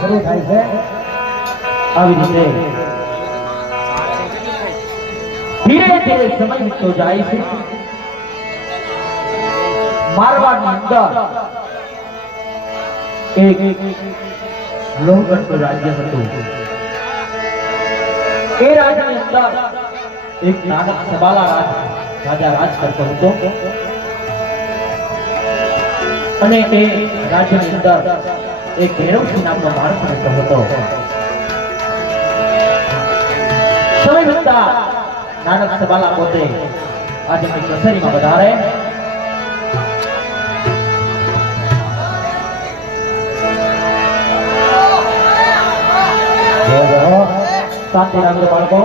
શરૂ થાય છે આવી રીતે ધીરે ધીરે સમય વીતતો જાય છે મારવાડની અંદર એક લોહગઢનું રાજ્ય હતું એ રાજ્યની અંદર એક નાનક સબાલા રાજા રાજ કરતો હતો અને એ રાજ્યની અંદર એક ભૈરવસિંહ નામનો માણસ રહેતો હતો સમય વીતતા નાનક સબાલા પોતે આજે કચેરીમાં વધારે શાંતિ રાખજો બાળકો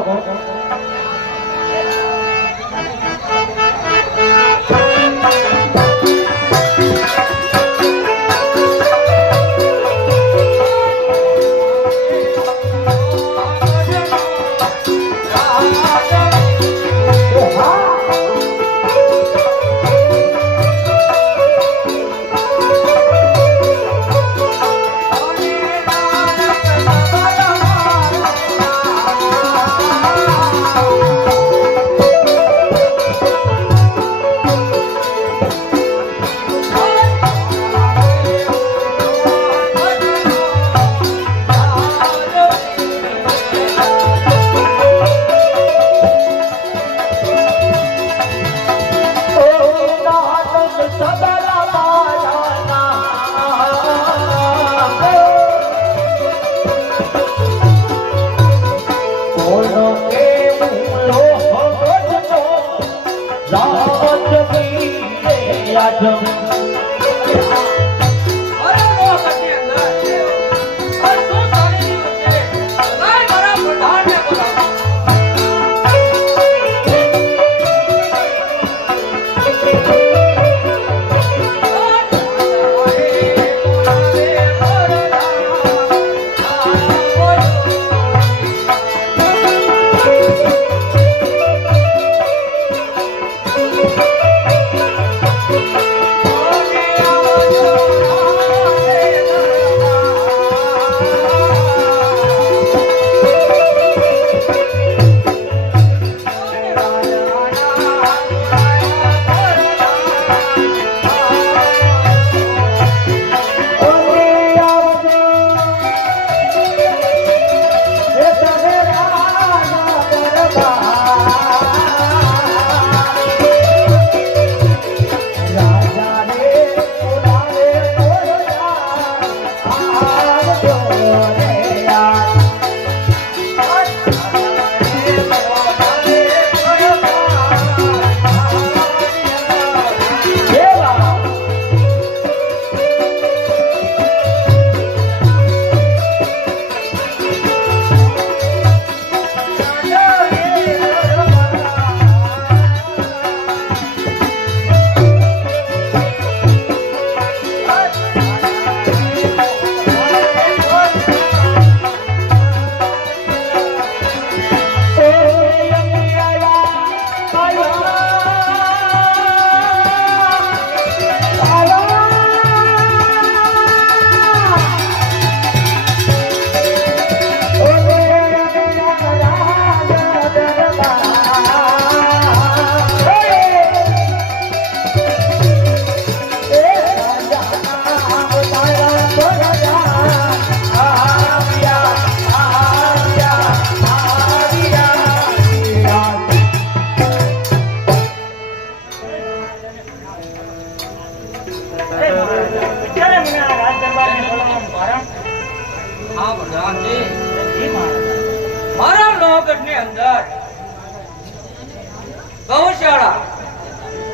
ગૌશાળા,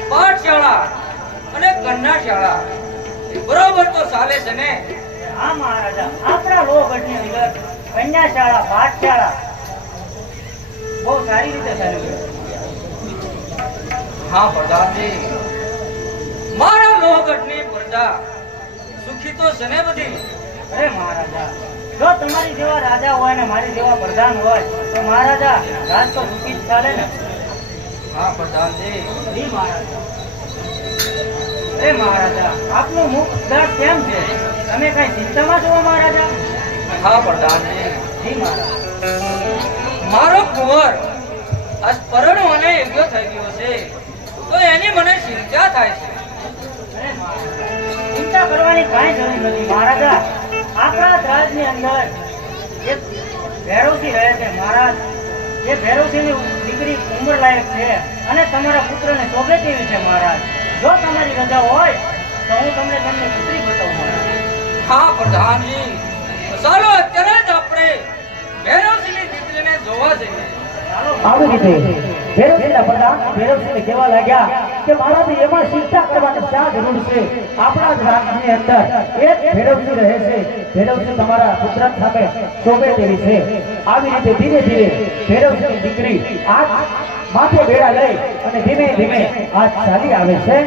પાઠશાળા અને કન્યાશાળા બરોબર તો ચાલે છે ને? હા મહારાજા, આપણા લોહગઢની અંદર કન્યાશાળા, પાઠશાળા બહુ સારી રીતે ચાલુ છે. હા પ્રધાનજી, મારા લોહગઢની પ્રજા સુખી તો છે ને બધી? અરે મહારાજા, જો તમારી જેવા રાજા હોય ને મારી જેવા પ્રધાન હોય તો મહારાજા રાજ તો સુખી જ ચાલે ને. હા પ્રધાનજી. જી મહારાજા. અરે મહારાજા, આપનું મુખ ઉદાસ કેમ છે? તમે કઈ ચિંતામાં છો મહારાજા? હા પ્રધાનજી. જી મહારાજ. મારો કુંવર આજ પરણો અને યોગ્ય થઈ ગયો છે તો એની મને ચિંતા થાય છે. અરે મહારાજ, ચિંતા કરવાની કાંઈ જરૂર નથી મહારાજા. આપણા જ રાજની અંદર એક ભૈરવસિંહ રહે છે મહારાજ. એ ભૈરવસિંહની દીકરી ઉંમર લાયક છે અને તમારા પુત્રને શોભે તેવી છે મહારાજ. જો તમારી રજા હોય તો હું તમને તેમની પુત્રી બતાવું મહારાજ. હા પ્રધાનજી, ચાલો અત્યારે જ આપણે ભૈરવસિંહની દીકરીને જોવા જઈએ. ચાલો આવી રીતે ભૈરવસિંહના પ્રધાન ભૈરવસિંહને કહેવા લાગ્યા કે મહારાજ એમાં ચિંતા કરવાની શા જરૂર છે? આપણા જ રાજની અંદર એક ભૈરવસિંહ રહે છે. ભૈરવસિંહ તમારા પુત્ર સામે શોભે તેવી છે. આવી રીતે ધીરે ધીરે ભૈરવસિંહની દીકરી આજ માથે બેડા લઈ અને ધીમે ધીમે આજ ચાલી આવે છે.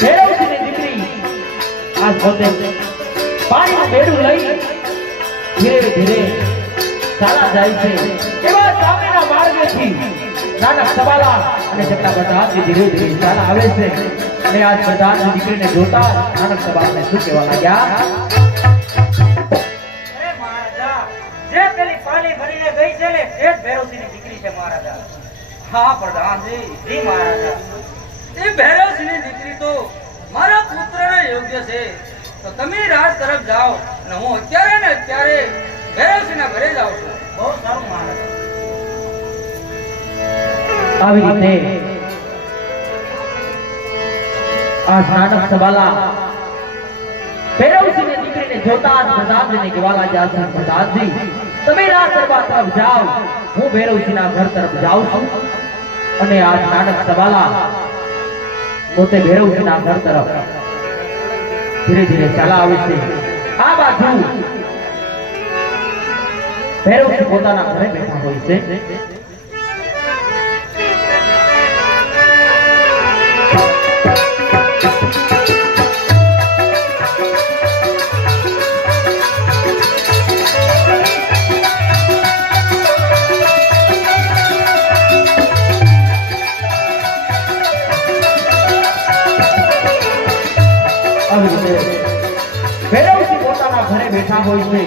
ભૈરવસિંહની દીકરી આજ પોતે પાણીનું બેડું લઈ ધીરે ધીરે ચાલા જાય છે. એવા સામેના માર્ગેથી નાના સવાલા અને જગતા પ્રધાનજી ધીરે ધીરે ચાલા આવે છે. અને આજ પ્રધાનની દીકરીને જોતા નાનક સવાલને શું કહેવા લાગ્યા? અરે મહારાજા, જે પેલી પાણી ભરીને ગઈ છે ને એ જ ભૈરવસિંહની દીકરી છે મહારાજા. હા પ્રધાનજી, જી મહારાજા. એ ભૈરવસિંહની દીકરી તો મારા પુત્રને યોગ્ય છે. તો તમે રાજ તરફ જાઓ અને હું અત્યારે ને અત્યારે ભૈરવસિંહના ઘરે જાઉં છું. બહુ સારું મહારાજા. આવી રીતે આ નાનક સવાલા ભૈરવસિંહની દીકરીને જોતા જ પ્રધાનજીને કહેવા લાગ્યા છે, પ્રધાનજી તમે રાજ દરબાર તરફ જાઓ, હું ભૈરવસિંહના ઘર તરફ જાઉં છું. અને આ નાનક સવાલા પોતે ભૈરવસિંહના ઘર તરફ ધીરે ધીરે ચાલા આવે છે. આ બાજુ ભૈરવસિંહ પોતાના ઘરે બેઠા હોય છે. ભૈરવસિંહ પોતાના ઘરે બેઠા હોય છે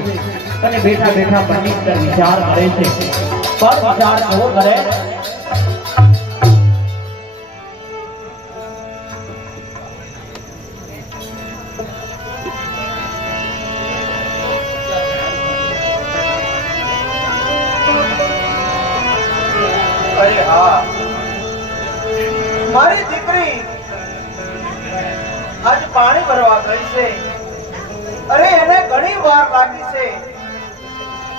અને બેઠા બેઠા પંડિત વિચાર કરે છે. પર વિચાર કેવો કરે? અરે હા, મારી દીકરી આજ પાણી ભરવા ગઈ છે. અરે એને ઘણી વાર લાગી છે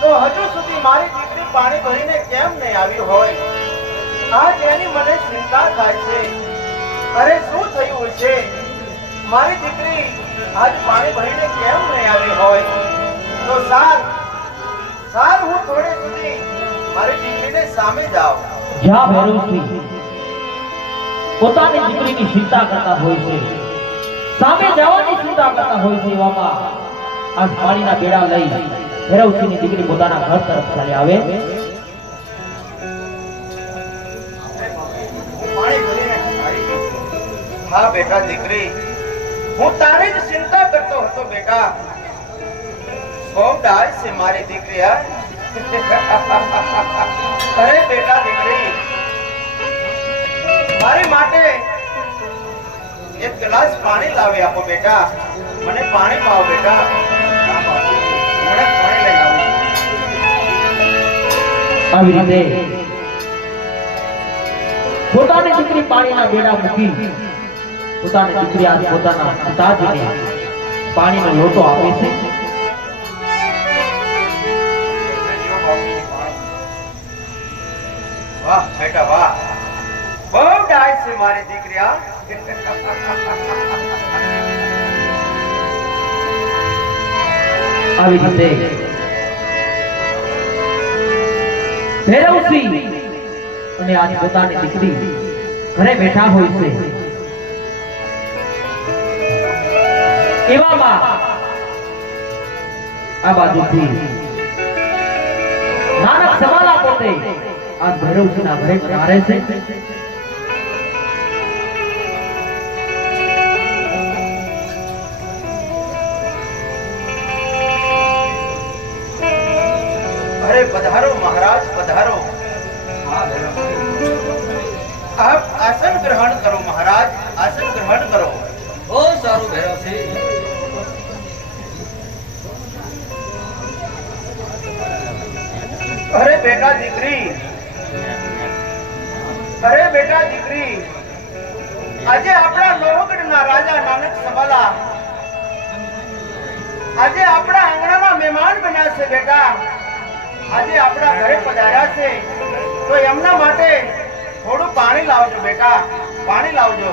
તો હજુ સુધી મારી દીકરી પાણી ભરીને કેમ નહીં આવી હોય? આજ એની મને ચિંતા થાય છે. અરે શું થયું છે? મારી દીકરી આજ પાણી ભરીને કેમ નહીં આવી હોય? તો સાર હું થોડે સુધી મારી દીકરીને સામે જાઉં. જ્યાં ભૈરવસિંહ પોતાની દીકરીની ચિંતા કરતા હોય છે, સામે જવાની ચિંતા કરતા હોય છે, એવામાં આ પાણીના બેડા લઈ ભૈરવસિંહની દીકરી પોતાના ઘર તરફ ચાલી આવે. હા બેટા દીકરી, હું તારી જ ચિંતા કરતો હતો બેટા. બહુ ડાય છે મારી દીકરી. અરે બેટા દીકરી, મારી માટે એક ગ્લાસ પાણી લાવી આપો બેટા. મને પાણી પાવ બેટા. મને પાણી લઈ આવો. આવી રીતે પોતાની દીકરી પાણીના બેડા મૂકી પોતાની દીકરી આજ પોતાના પિતાજીને પાણીનો લોટો આપે છે. વાહ બેટા વાહ, બહુ ડાય છે મારી દીકરી. આવી રીતે ભૈરવસિંહ અને આજ પોતાની દીકરી ઘરે બેઠા હોય છે. એવામાં આ બાજુથી નાનક સવાલા પોતે આ ભૈરવસિંહના ઘરે પધારે છે. અરે પધારો મહારાજ, પધારો. આપ આસન ગ્રહણ કરો મહારાજ, આસન ગ્રહણ કરો. બહુ સારું ભૈરવસિંહ. અરે બેટા દીકરી, અરે બેટા દીકરી, આજે આપણા લોહગઢના રાજા નાનક સવાલા આજે આપણા આંગણાના મહેમાન બન્યા છે બેટા. આજે આપણા ઘરે પધાર્યા છે તો એમના માટે થોડું પાણી લાવજો બેટા, પાણી લાવજો.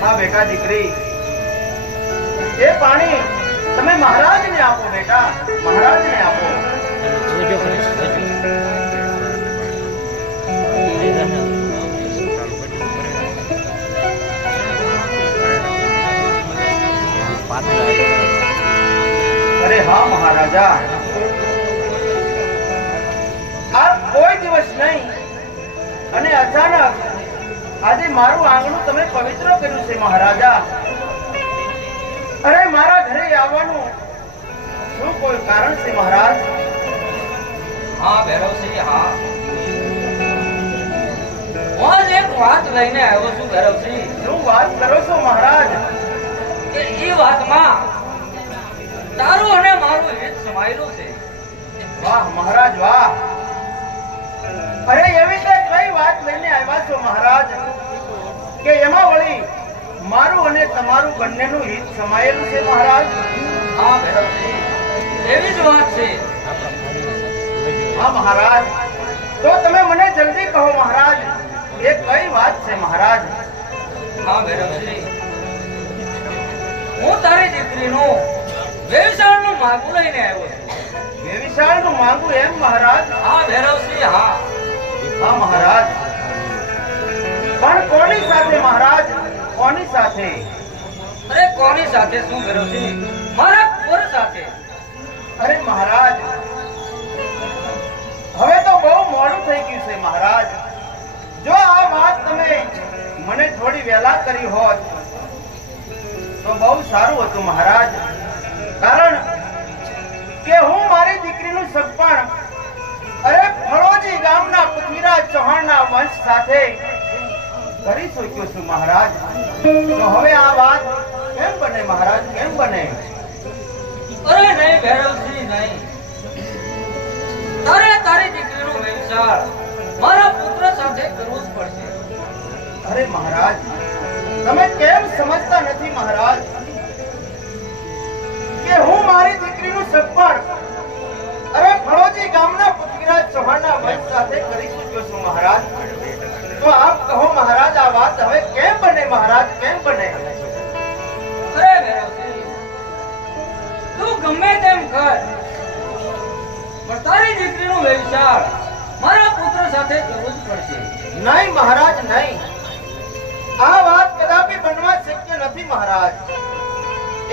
હા બેટા દીકરી, એ પાણી તમે મહારાજને આપો બેટા, મહારાજને આપો. અરે હા મહારાજા, આપ કોઈ દિવસ નહીં અને અચાનક આજે મારું આંગણું તમે પવિત્ર કર્યું છે મહારાજા. અરે મારા ઘરે આવવાનું શું કોઈ કારણ છે મહારાજ? હા ભૈરવસિંહ, હા. હું આજ એક વાત લઈને આવ્યો છું ભૈરવસિંહ. શું વાત કરો છો મહારાજ? કે એ વાતમાં તારું અને મારું હિત સમાયેલું છે. વાહ મહારાજ વાહ. અરે એવી તો કઈ વાત લઈને આવ્યા છો મહારાજ કે એમાં વળી મારું અને તમારું બંનેનું હિત સમાયેલું છે મહારાજ? હા ભૈરવસિંહ, એવી જ વાત છે. હા મહારાજ, તો તમે મને જલ્દી કહો મહારાજ, એ કઈ વાત છે મહારાજ? હા ભૈરવસિંહ, હું તારી દીકરીનું વેવિશાળનું માગું લઈને આવ્યો છું. વેવિશાળનું માંગુ એમ મહારાજ? હા ભૈરવસિંહ, હા. હા મહારાજ, પણ કોની સાથે મહારાજ, કોની સાથે? અરે કોની સાથે શું ભૈરવસિંહ? મારા કુંવર સાથે. અરે મહારાજ, હવે તો બહુ મોડું થઈ ગયું છે મહારાજ. જો આ વાત તમે મને થોડી વહેલા કરી હોત તો બહુ સારું હતું મહારાજ. કારણ કે હું મારી દીકરીનું સગપણ અરે ફળોજી ગામના પૃથ્વીરાજ ચૌહાણના વંશ સાથે કરી શક્યો છું મહારાજ. તો હવે આ વાત કેમ બને મહારાજ, કેમ બને? અરે નહીં ભૈરવસિંહ, નહીં. તારે તારી દીકરીનું વેવિશાળ મારા પુત્ર સાથે કરવું જ પડશે. અરે મહારાજ, તમે કેમ સમજતા નથી મહારાજ કે હું મારી દીકરીનું સગપણ અરે ફળોજી ગામના પૃથ્વીરાજ ચૌહાણના વંશ સાથે કરી શક્યો છું મહારાજ. તો આપ કહો મહારાજ, આ વાત હવે કેમ બને મહારાજ, કેમ બને? અરે ભૈરવસિંહ, તું ગમે તેમ કર, પણ તારી દીકરીનું વેવિશાળ મારા પુત્ર સાથે કરવું જ પડશે. નહીં મહારાજ, નહીં. આ વાત કદાપી બનવા શક્ય નથી મહારાજ.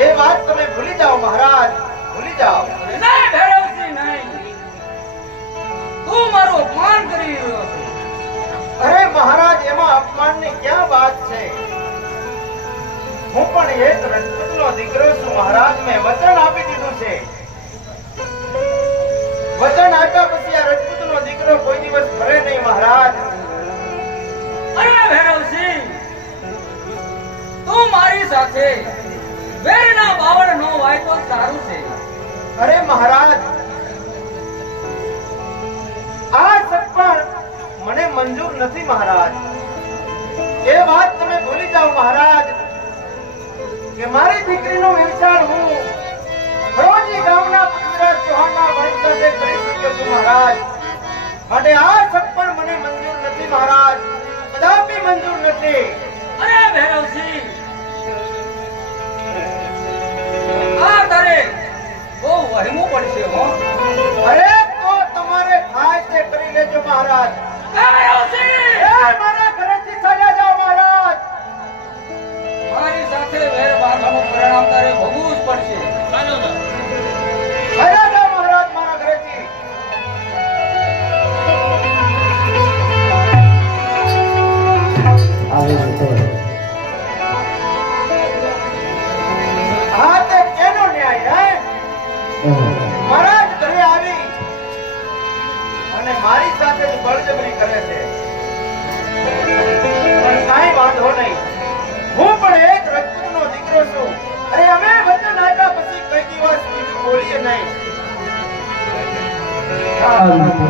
એ વાત તમે ભૂલી જાઓ મહારાજ, ભૂલી જાઓ. નહીં ભૈરવસિંહ, નહીં. તું મારું અપમાન કરી રહ્યો છે. હું પણ એક રજપૂતનો દીકરો છું મહારાજ. મેં વચન આપી દીધું છે. વચન આપ્યા પછી આ રજપૂતનો દીકરો કોઈ દિવસ ફરે નહીં મહારાજ. અરે ભૈરવસિંહ, તું મારી સાથે વેરના બાવળ નો વાય તો સારું છે. અરે મહારાજ, આ સગપણ મને મંજૂર નથી મહારાજ. એ વાત તમે ભૂલી જાઓ મહારાજ કે મારી દીકરીનો વિચાર હું હળવદી ગામના પૃથ્વીરાજ ચૌહાણના વંશ સાથે કરી શક્યો છું મહારાજ. માટે આ સગપણ મને મંજૂર નથી મહારાજ, કદાપી મંજૂર નથી. અરે ભૈરવસિંહ, આ તારે બહુ વહેમું પડશે હો. અરે તો તમારે થાય તે કરી લેજો મહારાજ. ભૈરવસિંહ, એ મારા ઘરેથી ચાલ્યા જાઓ મહારાજ. મારી સાથે વેર બાંધવાનું પરિણામ તારે ભોગવવું જ પડશે. ચાલ્યા જાઓ મહારાજ મારા ઘરેથી. આવી રીતે આ તે કેનો ન્યાય હે? મહારાજ ઘરે આવી અને મારી સાથે જ બળજબરી કરે છે. પણ કાંઈ વાંધો નહીં, હું પણ એક રજપૂતનો દીકરો છું. અરે અમે વચન આપ્યા પછી કઈ દિવસ બીજું બોલીએ નહીં. આવી રીતે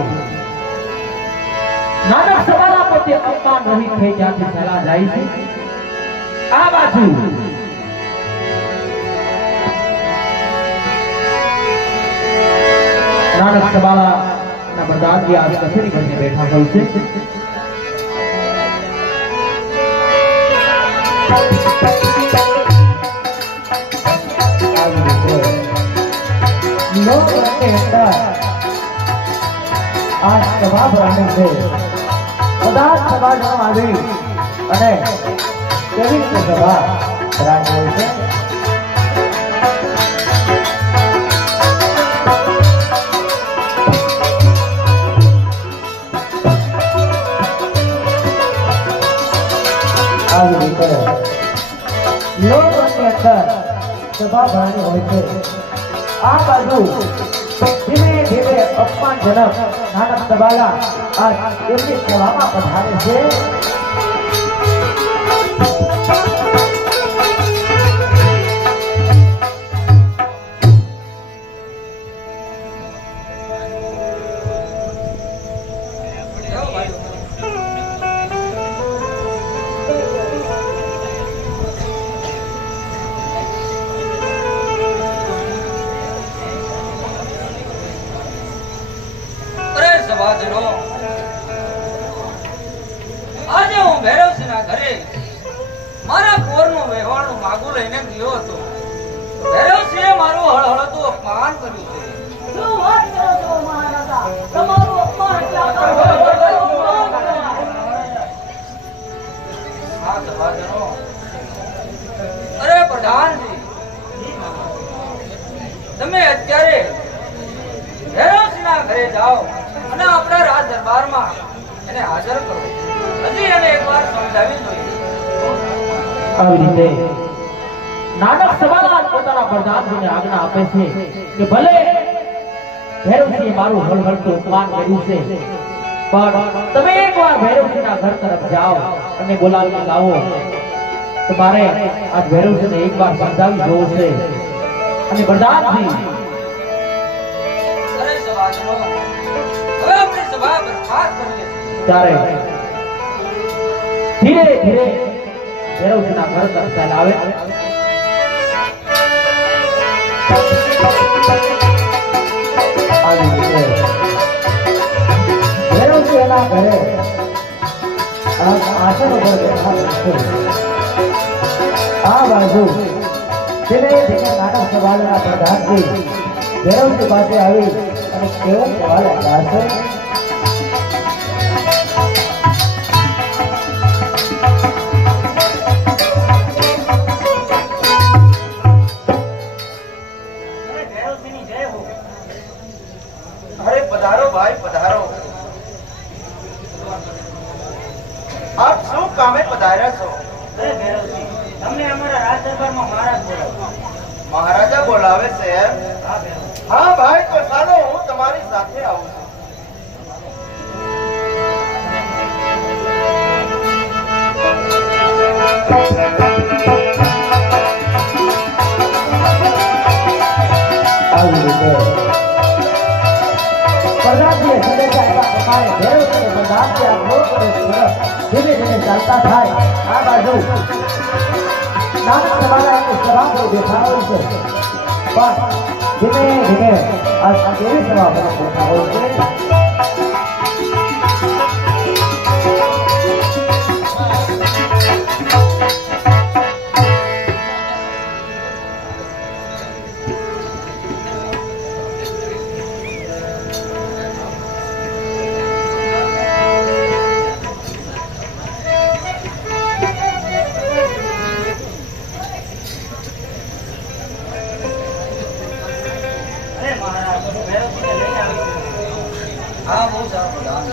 નાનક સવાલા પોતે અપમાન રહિત થઈ જ્યાંથી ચાલા જાય છે, આ બાજુ નાનક સવાલા ના બધાજી આ કચેરી બની બેઠા હોય છે. આવી રીતે લોકરંગની અંદર આ સભા ભરાણી છે. બધા જ સમાજનો આવી અને કેવી રીતે સભા ભરાણી હોય છે. આવી રીતે લોકની અંદર સભા ભરાણી હોય છે. આ બાજુ ધીમે ધીમે અપમાનજનક નાનક સબાલા આ એમની સેવામાં પધારે છે. જાઓ ભાઈઓ. અરે સભાજનો, આજે હું ભૈરવસિંહના ઘરે મારા પોરનું વહેવાણું માગું લઈને ગયો હતો. ભૈરવસિંહે મારું હળહળતું અપમાન કર્યું છે. શું વાત કરો છો મહારાજા? તમારું અપમાન ક્યાં હા સભાજનો, અરે પ્રધાનજી, તમે અત્યારે ભૈરવસિંહના ઘરે જાઓ અને આપણા રાજ દરબારમાં એને હાજર કરો. હજી એને એકવાર સમજાવી જોઈએ. આવી રીતે નાનક સવાલા પોતાના પ્રધાનજીને આજ્ઞા આપે છે કે ભલે ભૈરવસિંહે મારું હળહળતું અપમાન કર્યું છે, પણ તમે એકવાર ભૈરવસિંહના ઘર તરફ જાઓ અને બોલાવીને લાવો. તો મારે આજ ભૈરવસિંહને એકવાર સમજાવી જોવું છે. અને પ્રધાનજી અરે સભાજનો, હવે આપણી સભા બરખાસ્ત કરીએ છીએ. ત્યારે ધીરે ધીરે ભૈરવસિંહના ઘર તરફ ચાલે આવે. આવી રીતે ભૈરવસિંહ એના ઘરે આસન ઉપર બેઠા છે. આ બાજુ ધીમે ધીમે નાનક સવાલના પ્રધાનજી ભૈરવસિંહ પાસે આવી અને કેવો સવાલ આવ્યા છે. અરે ભૈરવસિંહની જય હો. અરે પધારો ભાઈ પધારો. આપ શું કામે પધાર્યા છો? અરે ભૈરવસિંહ, તમને અમારા રાજ દરબારમાં મહારાજ બોલાવો. મહારાજા બોલાવે છે એમ? હા ભેરવ. હા ભાઈ, તો ચાલો હું તમારી સાથે આવું છું. આવી રીતે પ્રધાનજીએ સંદેશા આપ્યા પ્રમાણે ભેરવસિંહે પ્રધાનજી આ લોકપ્રદેશ તરફ ધીમે ધીમે ચાલતા થાય. આ બાજુ નાનક સભાના એક સભાગૃહ દેખાડ્યું છે, પણ ધીમે ધીમે આ કેવી સભા દેખાડ્યું છે. અરે મહારાજ, હું ભેરવસિંહને લઈને આવી છું. હા, બહુ સારું પ્રધાન.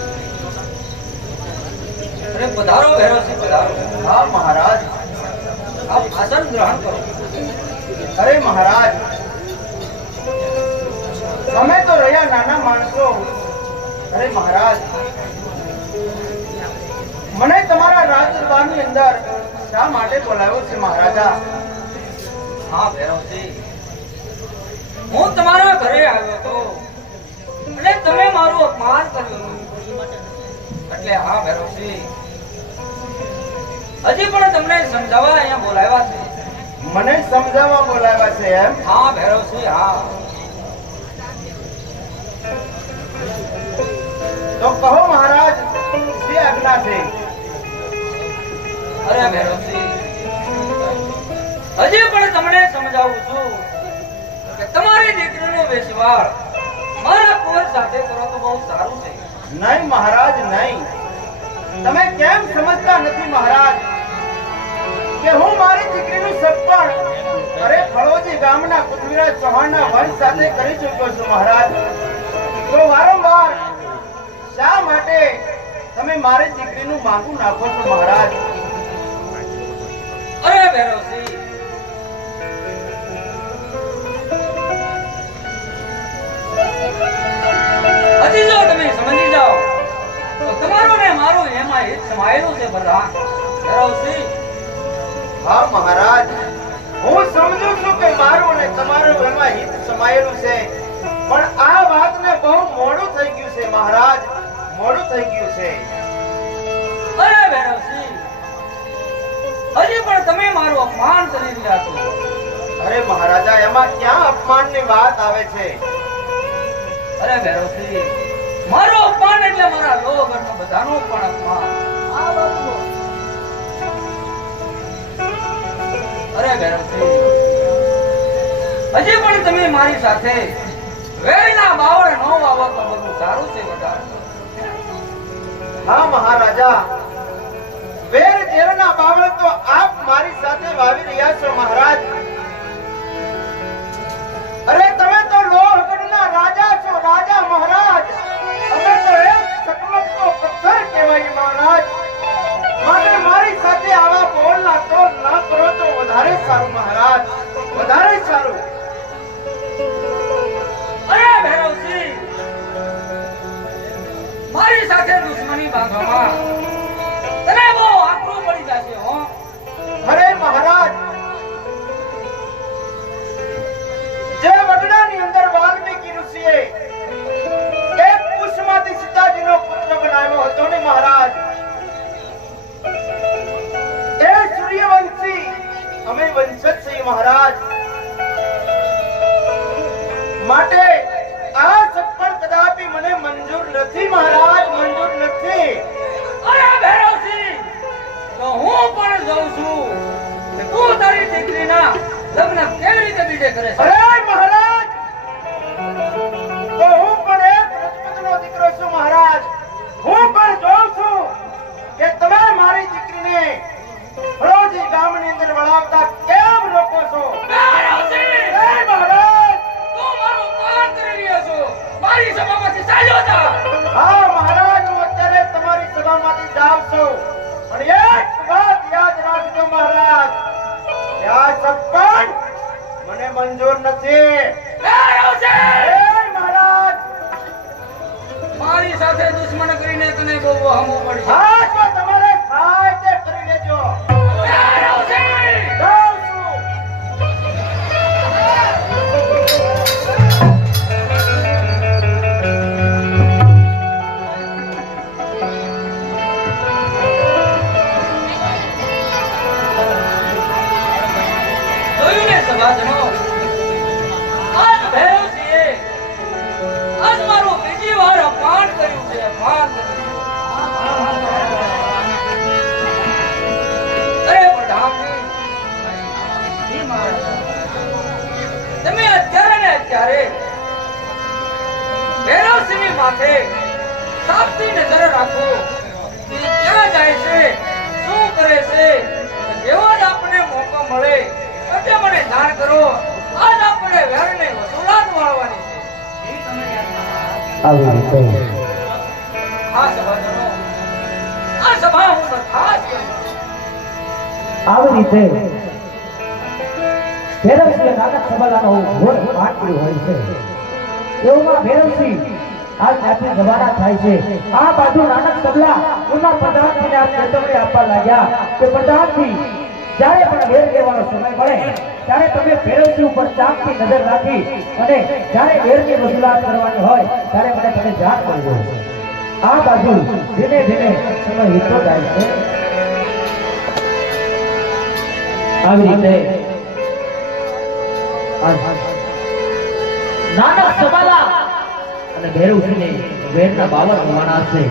અરે પધારો ભૈરવસિંહ, પધારો. હા મહારાજ. આપ આસન ગ્રહણ કરો. અરે મહારાજ, અમે તો રહ્યા નાના માણસો. અરે મહારાજ, મને તમારા રાજ દરબારની અંદર શા માટે બોલાવ્યો છે મહારાજા? હા ભૈરવસિંહ, હું તમારા ઘરે આવ્યો હતો અને તમે મારું અપમાન કર્યું હતું. એટલે હા ભૈરવસિંહ, હજી પણ તમને સમજાવવા અહીંયા બોલાવ્યા છે. મને સમજાવવા બોલાવ્યા છે એમ? હા ભૈરવસિંહ, હા. તો કહો મહારાજ, શી આજ્ઞા છે? અરે ભૈરવસિંહ, હજી પણ તમને સમજાવું છું કે તમારી દીકરીનો વેશવાળ મારા કુંવર સાથે કરો તો બહુ સારું છે. નહીં મહારાજ, નહીં. તમે કેમ સમજતા નથી મહારાજ કે હું મારી દીકરીનું સગપણ અરે ફળોજી ગામના પૃથ્વીરાજ ચૌહાણના વંશ સાથે કરી ચૂક્યો છું મહારાજ. તો વારંવાર શા માટે તમે મારી દીકરીનું માંગુ નાખો છો મહારાજ? અરે ભૈરવસિંહ, હજી જો તમે સમજી જાઓ તો તમારું ને મારું એમાં હિત સમાયેલું છે પ્રધાન. ભૈરવસિંહ, હા મહારાજ, હું સમજુ છું કે મારું અને તમારું એમાં હિત સમાયેલું છે, પણ આ વાતને બહુ મોડું થઈ ગયું છે મહારાજ, મોડું થઈ ગયું છે. અરે ભૈરવસિંહ, હજી પણ તમે મારું અપમાન કરી રહ્યા છો. અરે મહારાજા, એમાં ક્યાં અપમાનની વાત આવે છે? અરે ભૈરવસિંહ, મારું અપમાન એટલે મારા લોભ અને બધાનું પણ અપમાન. આ બાબતો. અરે ભૈરવસિંહ, હજી પણ તમે મારી સાથે વેરના બાવળ ન વાવો તો બધું સારું છે બધા. હા મહારાજા, વેર ઝેરના બાવળ તો આપ મારી સાથે વાવી રહ્યા છો મહારાજ. અરે તમે તો લોહગઢના રાજા છો, રાજા મહારાજ. અમે તો એક ચકમકતો પથ્થર કહેવાય મહારાજ. માટે મારી સાથે આવા બોલના તોલ ન કરો તો વધારે સારું મહારાજ, વધારે સારું. અરે ભૈરવસિંહ, મારી સાથે દુશ્મની બાંધવામાં તને બહુ આકરું પડી જશે હો. અરે મહારાજ, જે વગડાની અંદર વાલ્મીકી ઋષિએ એક પુષ્પમાંથી સીતાજીનો પુત્ર બનાવ્યો હતો ને મહારાજ, એ સૂર્યવંશી અમે વંશજ છીએ મહારાજ. માટે આ સપન કદાપી મને મંજૂર નથી મહારાજ, મંજૂર નથી. અરે ભૈરવસિંહ, તો હું પણ જોઉં છું કે તું તારી દીકરીના લગ્ન કેવી રીતે બીજે કરે છે. અરે મહારાજ, તો હું પણ એક રજપૂતનો દીકરો છું મહારાજ. હું પણ જોઉં છું કે તમે મારી દીકરીને ફળોજી ગામની અંદર વળાવતા કેમ રોકો છો? ભૈરવસિંહ, એ મહારાજ, તું મારું અપમાન કરી રહ્યો છો. મારી સભામાંથી ચાલ્યો જા. હા મહારાજ, હું અત્યારે તમારી સભામાંથી જાઉં છું, પણ એક વાત યાદ રાખજો મહારાજ, સપન મને મંજૂર નથી. ભૈરવસિંહ! એ મહારાજ, મારી સાથે દુશ્મન કરીને તને બહુ વહામું પડશે. હા તો તમારે થાય તે કરી લેજો. ભૈરવસિંહ! જાઉં છું. જોયું ને સભાજનો, આજ ભૈરવસિંહે આજ મારું બીજી વાર અપમાન કર્યું છે. અપમાન કર્યું. અરે પ્રધાનજી, જી મહારાજા. તમે અત્યારે ને અત્યારે ભૈરવસિંહની માથે સાપની નજર રાખો. એ ક્યાં જાય છે, શું કરે છે. જેવો જ આપણને મોકો મળે એટલે મને જાણ કરો. આજ આપણે વેરને વસૂલાત વાળવાની છે. એવી તમારી આજ્ઞા. આવી રીતે આ સભાજનો, આ સભા હું બરખાસ્ત કરું છું. આવી રીતે ભૈરવસિંહ નાનક સબલાનો ઘોર પાઠ કર્યો હોય છે. એવામાં ભૈરવસિંહ આ ત્યાંથી રવાના થાય છે. આ બાજુ નાનક સબલા એમાં પ્રધાનજીને આ ચેતવણી આપવા લાગ્યા કે પ્રધાનજી, જ્યારે પણ વેર લેવાનો સમય મળે ત્યારે તમે ભૈરવસિંહ ઉપર ચાંપતી નજર રાખી અને જ્યારે વેરની વસૂલાત કરવાની હોય ત્યારે મને તમે જાણ કરજો. આ બાજુ ધીમે ધીમે સમય વીતતો જાય છે. આવી રીતે નાનક સબાલા અને ભૈરવસિંહને વેરના 52 હોવાના છે.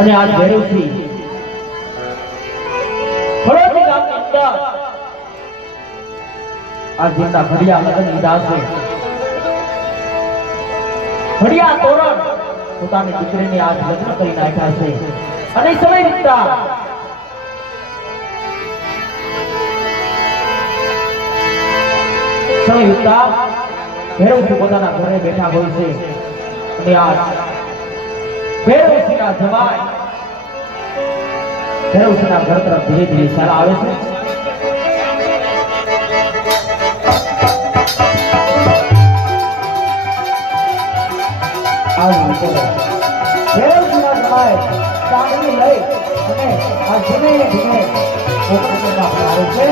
અને આજ ભૈરવસિંહ ફળોદી ગામની અંદર આ જેમના ઘડિયા લગ્ન લીધા છે. ઘડિયા તોરણ પોતાની દીકરીને આજ લગ્ન કરી નાખ્યા છે. અને સમય વીતતા ભૈરવસિંહ પોતાના ઘરે બેઠા હોય છે. અને આ ભૈરવસિંહના જમાઈ ભૈરવસિંહના ઘર તરફ ધીરે ધીરે ચાલા આવે છે. ભૈરવસિંહના જમાઈ ચાંદની લઈ અને આ ધીમે ધીમે પોતાના આવે છે.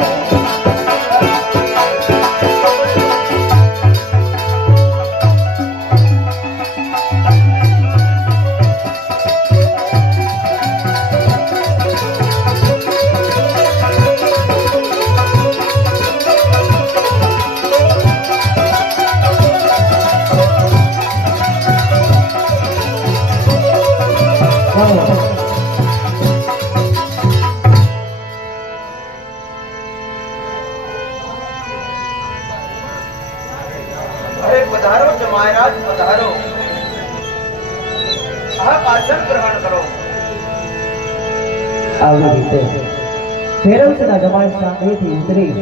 અરે પધારો જમાયરાજ, પધારો. આપ આસન ગ્રહણ કરો. આવી રીતે ભૈરવસિંહના જમાઈ શાંતિથી ઉતરી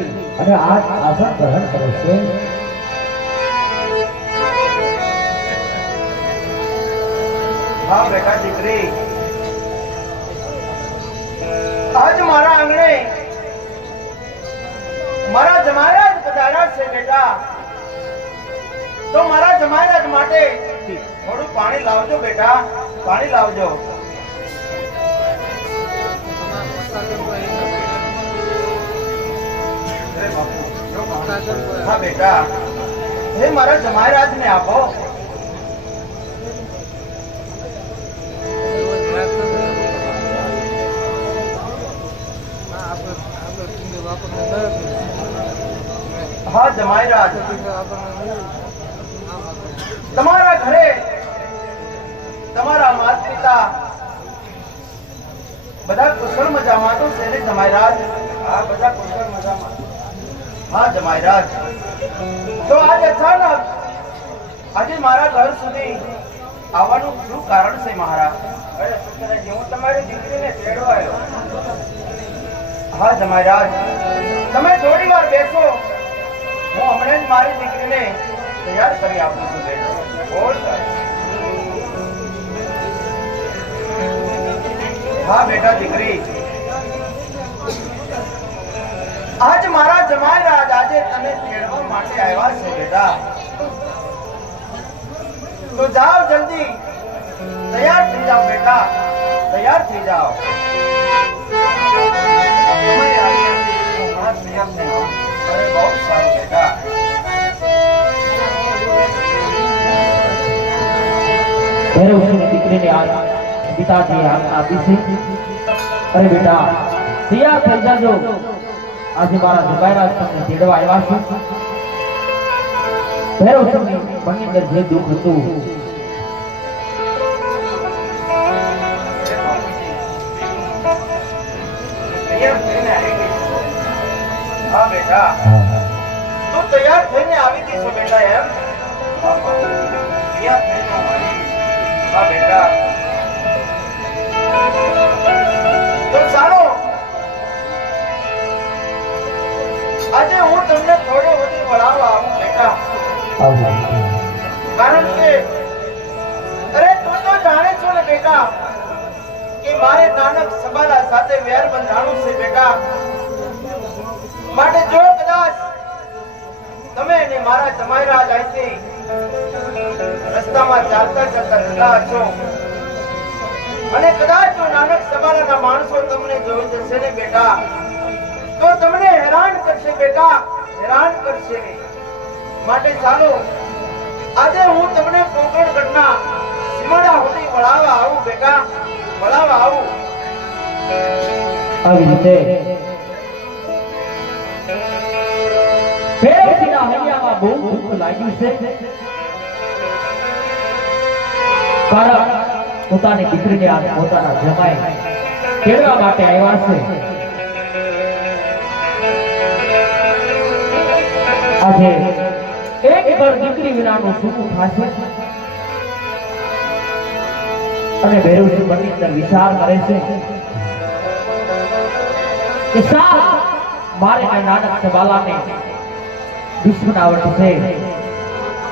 અને આજ આસન ગ્રહણ કરે છે. હા બેટા દીકરી, આજ મારા આંગણે મારા જમાયરાજ પધાર્યા છે બેટા. તો મારા જમાયરાજ માટે થોડું પાણી લાવજો બેટા, પાણી લાવજો. હા બેટા, હે મારા જમાયરાજને આપો. હા જમાયરાજ, તમારા ઘરે તમારા માતા પિતા બધા કુશળ મજામાં તો છે ને જમાયરાજ? હા બધા કુશળ મજામાં. હા જમાયરાજ, તો આજ અચાનક આજે મારા ઘર સુધી આવવાનું શું કારણ છે મહારાજ? અરે સુંદરજી, હું તમારી દીકરીને તેડવા આવ્યો. હા જમાયરાજ, તમે થોડી વાર બેસો, હું હમણાં જ મારી દીકરીને તૈયાર કરી આપું છું બેટા. બોલ સાહેબ. હા બેટા દીકરી, આજ મારા જમાઈ રાજ આજે તને તેડવા માટે આવ્યા છે બેટા. તો જાઓ જલ્દી તૈયાર થઈ જાઓ બેટા, તૈયાર થઈ જાઓ. તમારી આજ્ઞાથી હું હમણાં તૈયાર થઈ જાઉં. અરે બહુ સારું બેટા. ભૈરવસિંહની દીકરીને આ પિતાજીએ આજ્ઞા આપી છે. અરે બેટા તૈયાર થઈ જાજો, આજે મારા જમાઈરાજ તમને તેડવા આવ્યા છે. ભૈરવસિંહની મનની અંદર જે દુઃખ હતું તૈયાર થઈને આવી ગઈ છો? હા બેટા, તું તૈયાર થઈને આવી ગઈ છો બેટા એમ? હા તૈયાર થઈને હું આવી ગઈ છું. હા બેટા, તો ચાલો આજે હું તમને થોડે વધી વળાવવા આવું બેટા. કારણ કે અરે તું તો જાણે છો ને બેટા કે મારે નાનક સબાલા સાથે વેર બંધાણું છે બેટા. માટે જો કદાચ તમે અને મારા જમાઈરાજ અહીંથી રસ્તામાં ચાલતા ચાલતા જતા હશો અને કદાચ જો નાનક સબાલાના માણસો તમને જોઈ જશે ને બેટા તો તમને હેરાન કરશે બેટા, હેરાન કરશે. માટે ચાલો આજે હું તમને પોકરણગઢના સીમાડા સુધી વળાવવા આવું બેટા, વળાવવા આવું. આવી રીતે ભૈરવસિંહના હૈયામાં બહુ દુઃખ લાગ્યું છે. કારણ પોતાની દીકરીને આ પોતાના જમાઈ તેડવા માટે આવ્યા છે. આજે એક ઘર દીકરી વિનાનું સુખ થશે અને ભૈરવસિંહ મનની અંદર વિચાર કરે છે કે સા મારે નાનક સબાલાને દુશ્મનાવટ છે,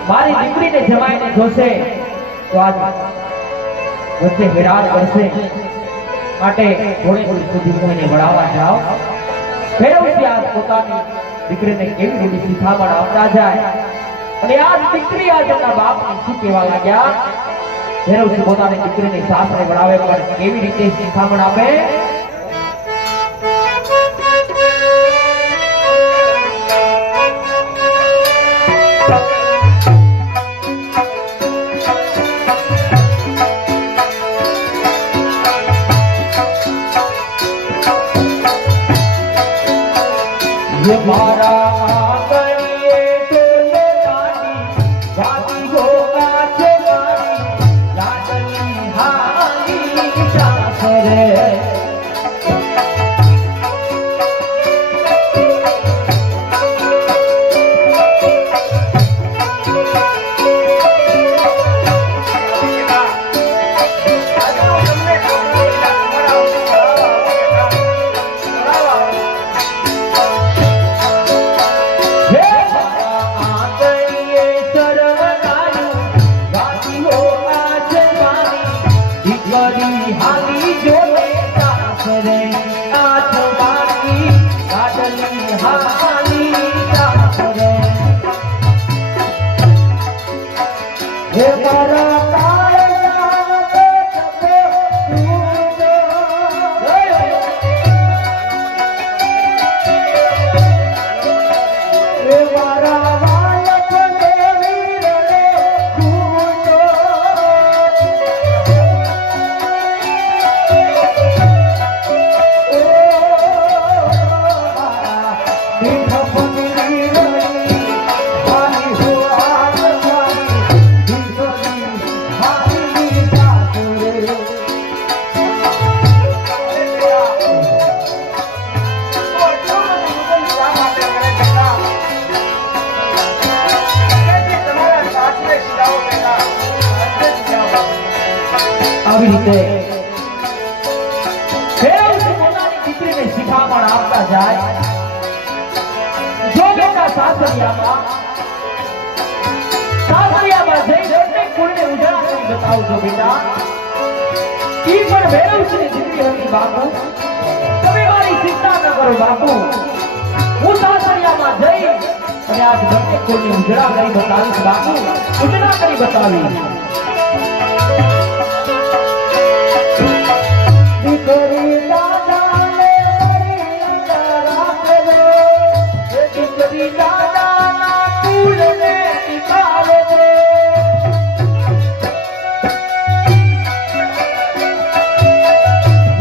મારી દીકરીને જમાઈને જોશે તો આજ વચ્ચે હેરાન કરશે. માટે થોડે સુધી હું એને વળાવવા જાઉં. ભૈરવસિંહ આજ પોતાની દીકરીને કેવી રીતે શીખામણ આપતા જાય અને આ દીકરી આજ એના બાપને શું કહેવા લાગ્યા. ભૈરવસિંહ પોતાની દીકરીને સાસરે વળાવે પણ કેવી રીતે શીખામણ આપે. ये मारा गए चोले रानी वादी हो काचे रानी लाडली हाली सासरे આવી રીતે ભૈરવસિંહ પોતાની દીકરીને શીખામણ આપતા જાય. જો બેટા સાસરિયામાં જઈ દરેક કુળને ઉજાળા કરી બતાવજો બેટા. ઈ પણ ભૈરવસિંહની દીકરી હતી બાપુ, તમે મારી ચિંતા ન કરો બાપુ. હું સાસરિયામાં જઈ અને આજ બંને કોની ઉજળા કરી બતાવીશ બાપુ, ઉજળા કરી બતાવીશ. દીકરી દાદાને મારી રાખે રે, એ દીકરી દાદાના ફૂલને નિકાલે રે.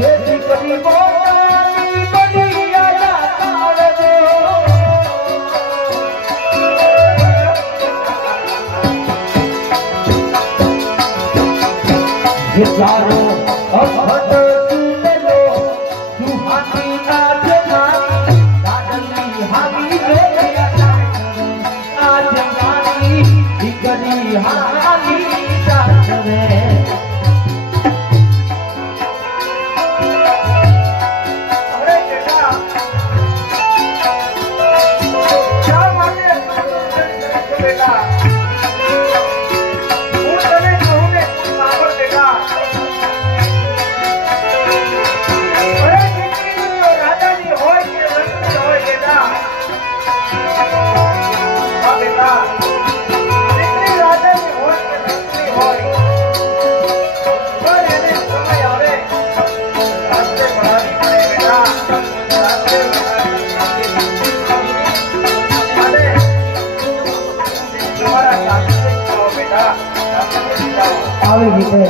એ દીકરી પોતાની બનિયા કાલે રે. ये चारो अवध सुनेलो सुहानी नाच मानी दादली हावी रे नाच मानी दिकरी हानी नाच रे. અરે બેટા શા માટે એટલું દર્શન કરે છે બેટા? હું તને કહું ને તું સાંભળ બેટા. અરે દીકરી રાજાની હોય કે રંગની હોય બેટા, હા બેટા, દીકરી રાજાની હોય કે રંગની હોય, પણ એને સમય આવે રાત્રે ભણાવી પડે બેટા, રાત્રે ભણાવી અને તમારા શાસ્ત્રી જાઓ બેટા, શાસ્ત્રી જાઓ. આવી રીતે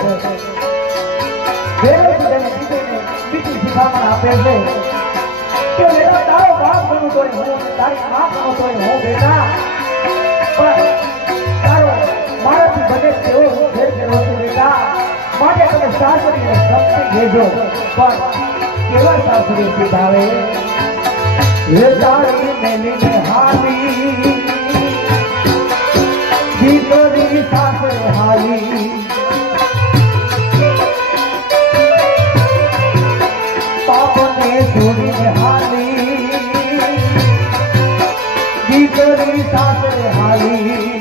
બેરોજગારીને દીકરીને બીજી શિખામણ આપે છે કે બેટા તારો બાપ બનું તોય હું, તારી મા બનું તોય હું બેટા, પણ તારો મારાથી બને તેવો હું ફેર કર્યો છું બેટા, માટે તમે સાસરીને સમજી લેજો. પણ કેવા સાસરી શીખાવે? હે તારી મેલીને હાલી દીકરી સાસરે હાલી, પાપને છોડીને હાલી દીકરી સાસરે હાલી.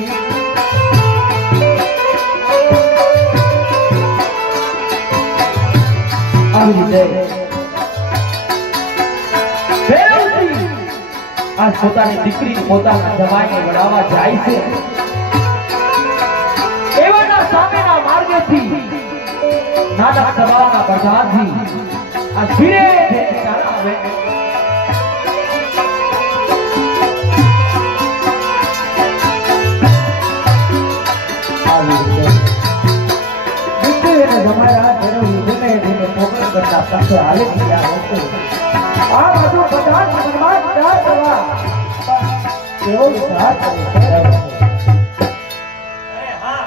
આવી રીતે ભેરવજી આજ પોતાની દીકરી પોતાના જમાઈને વડાવવા જાય છે. એવાના સામેના માર્ગેથી નાના સભાના પ્રધાનજી આ ધીરે ધીરે ચાલ્યા આવે. આવી રીતે દીકરીને જમાયા ભેરવજી ધીમે ધીમે પોગળ કરતા પાસે હાલે ગયા હશે. આ બધું પ્રધાન મનમાં ચાર કરવા એવો વિચાર કરે છે. અરે હા,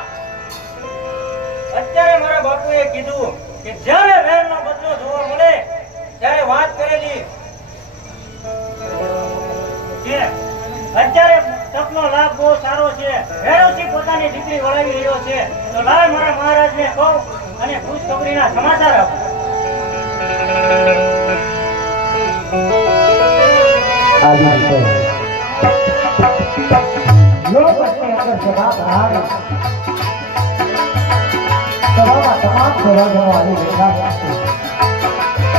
અત્યારે મારા બાપુએ કીધું કે જ્યારે વેરનો બદલો જોવા મળે ત્યારે વાત કરેલી કે અત્યારે તકનો લાભ બહુ સારો છે, ભૈરવસિંહ પોતાની દીકરી વળાવી રહ્યો છે, તો લાવ મારા મહારાજને કહું અને ખુશખબરીના સમાચાર આપું. આવી રીતે લોકપત્ની અંદર સભા ભરાવી. સભામાં તમામ સભાસદો આવી બેઠા છે.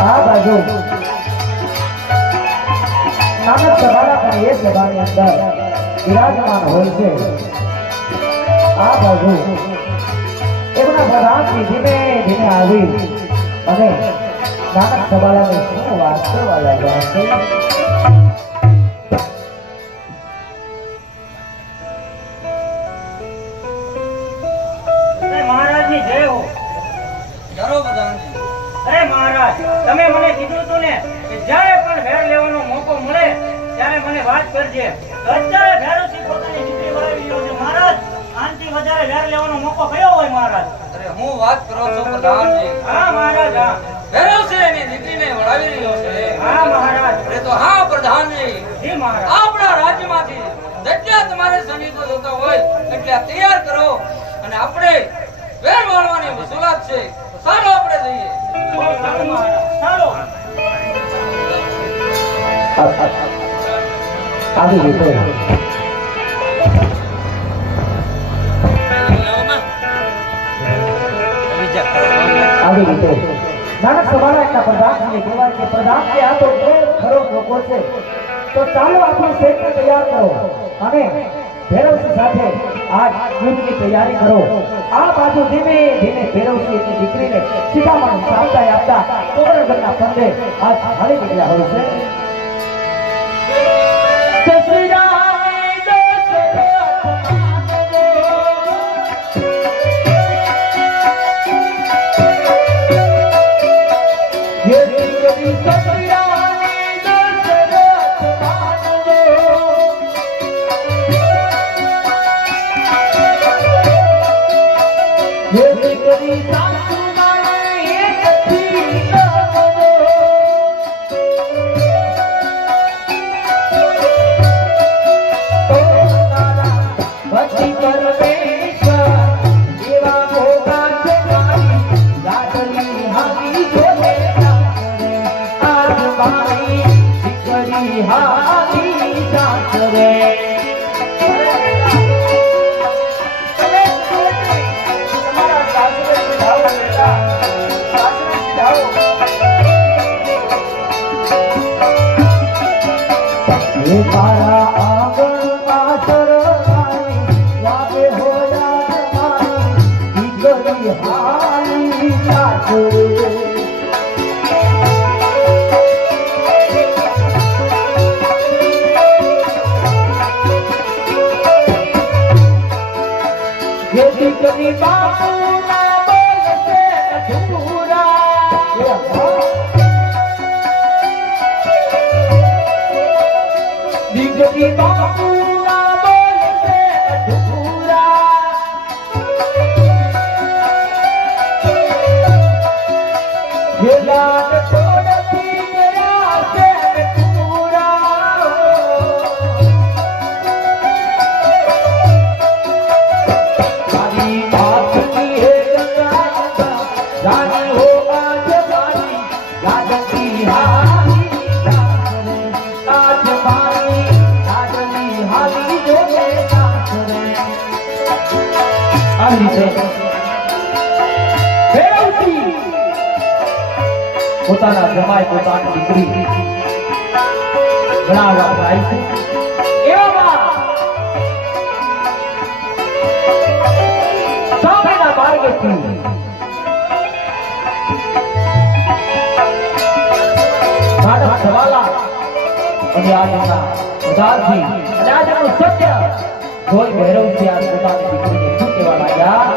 આ બાજુ નાનક સભાના પણ એ સભાની અંદર વિરાજમાન હોય છે. આ બાજુ એમના પ્રધાનજી ધીમે ધીમે આવી અને નાનક સભાને શું વાત કરવા લાગ્યા છે. મહારાજની જય હો. જરો પ્રધાનજી. અરે મહારાજ, તમે મને કીધું હતું ને કે જ્યારે પણ વેર લેવાનો મોકો મળે ત્યારે મને વાત કરજે. તો અત્યારે ભૈરવસિંહ પોતાની દીકરી વળાવી રહ્યો છે મહારાજ. આનાથી વધારે વેર લેવાનો મોકો કયો હોય મહારાજ? અરે હું વાત કરો છો પ્રધાનજી. હા મહારાજ, હા. ભૈરવસિંહ એની દીકરીને વળાવી રહ્યો છે. હા મહારાજ. અરે તો હા પ્રધાનજી, જી મહારાજ. આપણા રાજ્યમાંથી જેટલા તમારે સૈનિકો જોતા હોય એટલા તૈયાર કરો અને આપણે વેર વાળવાની વસૂલાત છે. ચાલો આપણે જઈએ. બહુ સારું મહારાજ, ચાલો. આવી રીતે આવી રીતે નાનક સભાના પ્રધાનજીને કહેવાય કે પ્રધાનજી આ તો બહુ ખરો લોકો છે, તો ચાલો આપણું સેટ તૈયાર કરો અને ભૈરવસિંહ સાથે આજ યુદ્ધની તૈયારી કરો. આ બાજુ ધીમે ધીમે ભૈરવસિંહની દીકરીને સીતામાનું સામતા આપતા કોબરગઢના પંદે આજ હાલી નીકળ્યા હોય છે. પોતાના જમાઈ પોતાની દીકરી ભણાવવા જાય છે. એવામાં સામેના માર્ગેથી માધવ સવાલા અને આજના ઉદારથી અને આજનું સત્ય જોઈ ભૈરવસિંહ આ પોતાની દીકરીને શું કહેવા લાગ્યા?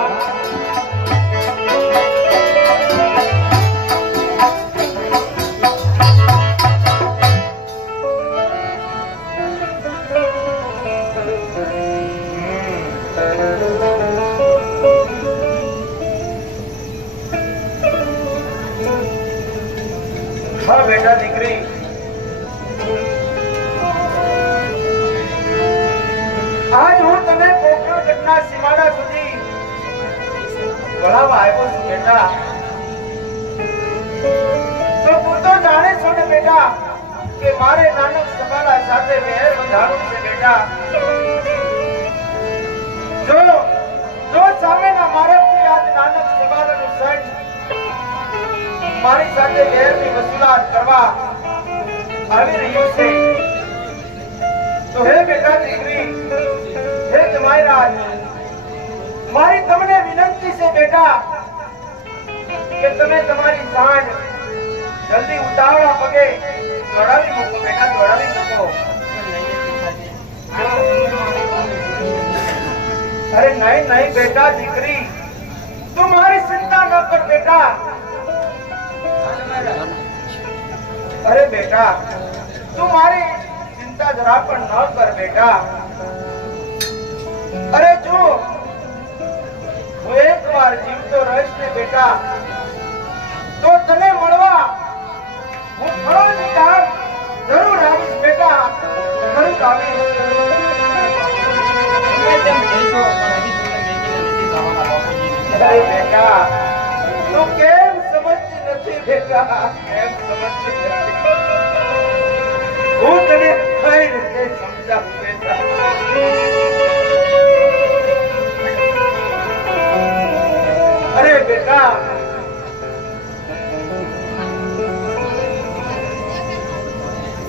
હા બેટા દીકરી, આજ હું તને કોકરગઢના સીમાડા સુધી બોલાવવા આવ્યો છું બેટા. તો તું તો જાણે છો ને બેટા કે મારે નાનક સવાલા સાથે વહેર વધારવું છે બેટા. જો સામેના માર્ગથી આજ નાનક સવાલાનું સૈન્ય મારી સાથે વહેરની વસૂલાત કરવા આવી રહ્યું છે, તો હે બેટા દીકરી, હે જમાઈ રાજ, મારી તમને વિનંતી છે બેટા કે તમે તમારી સાંજ જલ્દી ઉતાવળા પગે દોડાવી મૂકો બેટા, દોડાવી મૂકો. અરે નહીં નહીં બેટા દીકરી, તું મારી ચિંતા ન કર બેટા. અરે બેટા, તું મારી ચિંતા જરા પણ ન કર બેટા. અરે જો હું એકવાર જીવતો રહીશ ને બેટા, તો તને મળવા હું ફરજ કામ જરૂર આવીશ બેટા, જરૂર આવીશ. અરે બેટા, તું કેમ સમજતી નથી બેટા, કેમ સમજતી નથી? હું તને કઈ રીતે સમજાવું બેટા? અરે બેટા,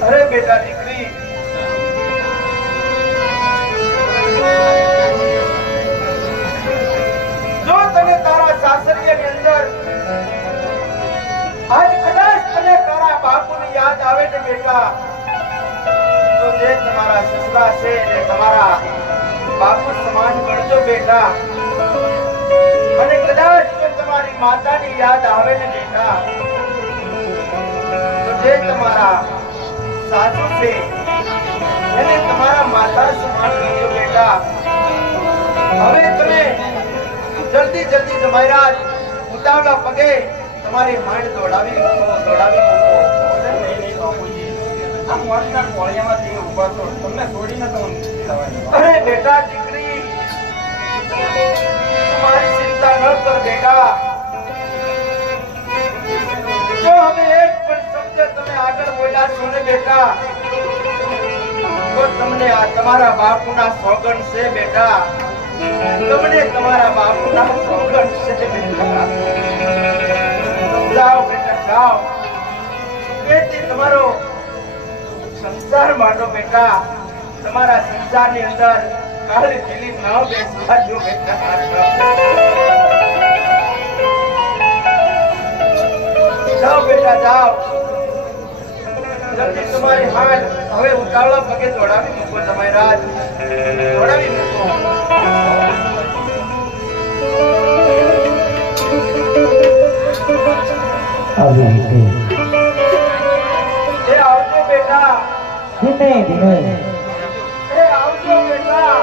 અરે બેટા દીકરી, બેટા તો જે તમારા સસરા છે ને તમારા બાપુ સમાન ગણજો બેટા અને કદાચ જો તમારી માતાની યાદ આવે ને બેટા તો જે તમારા સાસુ છે એને તમારા માતા સમાન ગણજો બેટા હવે તમે જલ્દી જલ્દી જમાઈરાજ ઉતાવળા પગે તમારી માંડ દોડાવી મૂકો અરે બેટા દીકરી તમારી ચિંતા ન કર બેટા જો હવે એક પણ શબ્દ તમે આગળ બોલ્યા છો ને બેટા તો તમને આ તમારા બાપુના સોગંદ છે બેટા તમને તમારા બાપુના સોગંદ છે બેટા જાઓ બેટા જાઓ સુખેથી તમારો સંસાર માંડો બેટા તમારા સંસારની અંદર કાળી પીલી ન બેસવા જો બેટા જાઓ બેટા જાઓ જલ્દી તમારી હાલ હવે ઉતાવળા પગે દોડાવી મૂકો તમારી રાજ દોડાવી મૂકો આવી રીતે એ આવજો બેટા ધીમે ધીમે એ આવજો બેટા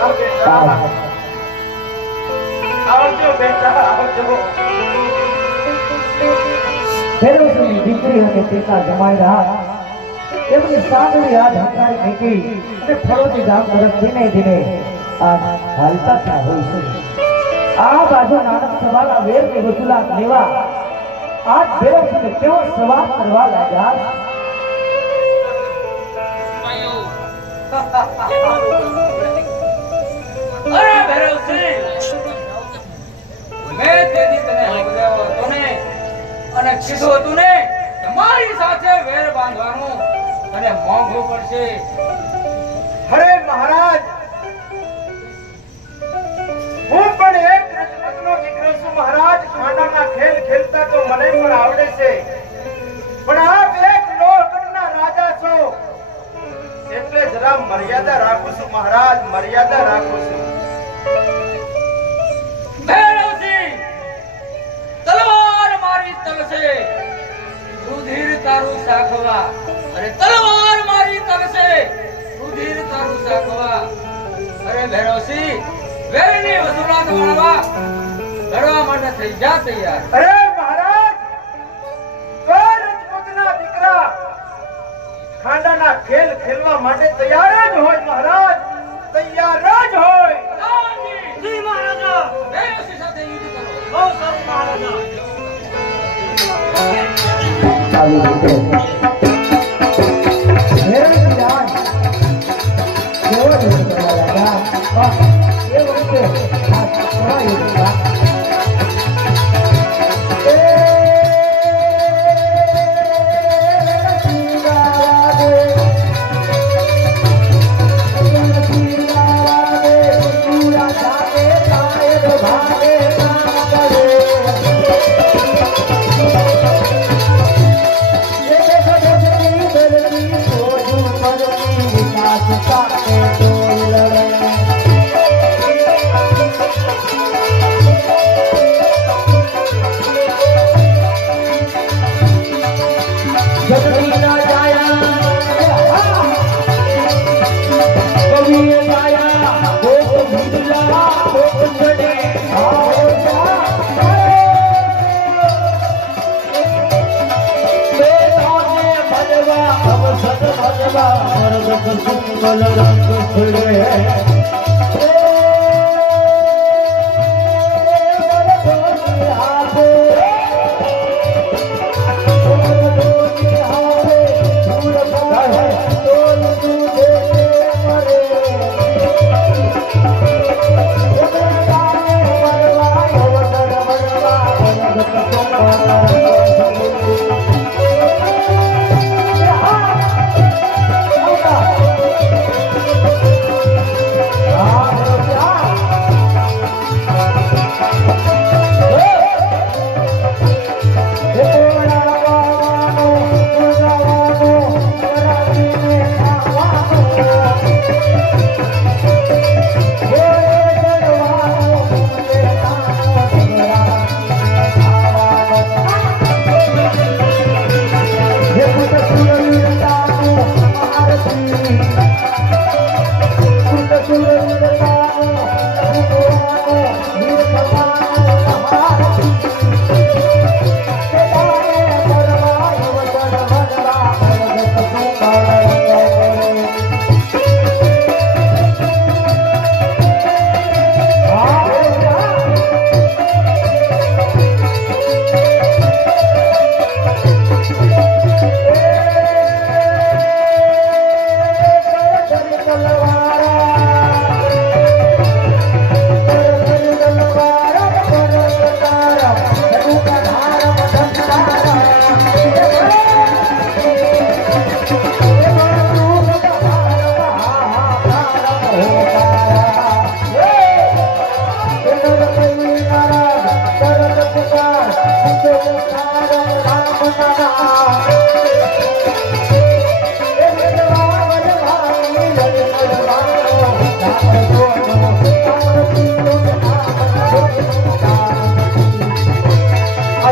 આવ બેટા આવજો બેટા આવજો ફેરવસીની દીકરી અને તેના જમાઈરા એમની સાંકળી હાથ હંકારી મૂકી અને ફળોદી ગામ તરફ ધીમે ધીમે હાલતા થયા હોય છે. આ બાજુ નાનક સવાલા વેરની વસૂલાત લેવા આજ ફેરવસીને કેવો સવાલ કરવા લાગ્યા. અરે ભૈરવસિંહ, મેં તેથી તને સમજાવ્યો હતો ને અને કીધું હતું ને કે મારી સાથે વેર બાંધવાનું અને મોંઘું પડશે. અરે મહારાજ હું પણ એક રજપૂતનો દીકરો છું મહારાજ ખાંડાના ખેલ ખેલતા તો મને પણ આવડે છે પણ આપ એક લોટના રાજા છો એટલે જરા મર્યાદા રાખું છું મહારાજ મર્યાદા રાખું છું ભૈરવસિંહ, તલવાર મારી તલસે રુધિર તારું સાખવા અરે તલવાર મારી તલસે રુધિર તારું સાખવા. અરે ભૈરવસિંહ, વેરની વસૂલાત માણવા લડવા માટે થઈ જા તૈયાર. અરે મહારાજ તો રજપૂતના દીકરા ખાંડાના ખેલ ખેલવા માટે તૈયાર જ હોય મહારાજ તૈયાર જ હોય જી મહારાજા ભૈરવસિંહ સાથે યુદ્ધ કરો. બહુ સરસ મહારાજા આવી રીતે ફેરવસી રાજ કેવો યુદ્ધ કરવા લાગ્યા. એ વખતે આ કેવા યુદ્ધમાં